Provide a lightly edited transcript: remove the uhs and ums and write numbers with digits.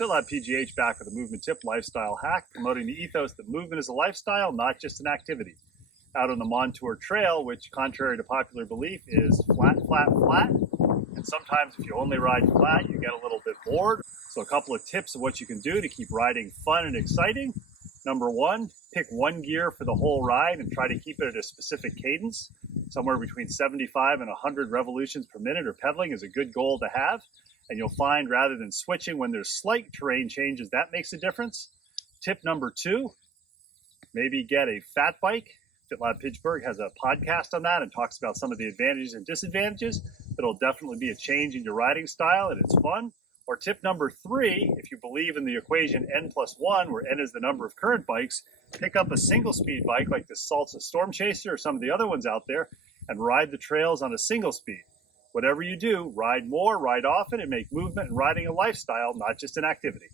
FitLabPGH back with a movement tip lifestyle hack, promoting the ethos that movement is a lifestyle, not just an activity. Out on the Montour Trail, which, contrary to popular belief, is flat, flat, flat. And sometimes if you only ride flat, you get a little bit bored. So a couple of tips of what you can do to keep riding fun and exciting. Number one, pick one gear for the whole ride and try to keep it at a specific cadence. Somewhere between 75 and 100 revolutions per minute or pedaling is a good goal to have. And you'll find rather than switching when there's slight terrain changes, that makes a difference. Tip number two, maybe get a fat bike. FitLab Pittsburgh has a podcast on that and talks about some of the advantages and disadvantages. It'll definitely be a change in your riding style and it's fun. Or tip number three, if you believe in the equation N+1, where N is the number of current bikes, pick up a single speed bike like the Salsa Stormchaser or some of the other ones out there and ride the trails on a single speed. Whatever you do, ride more, ride often, and make movement and riding a lifestyle, not just an activity.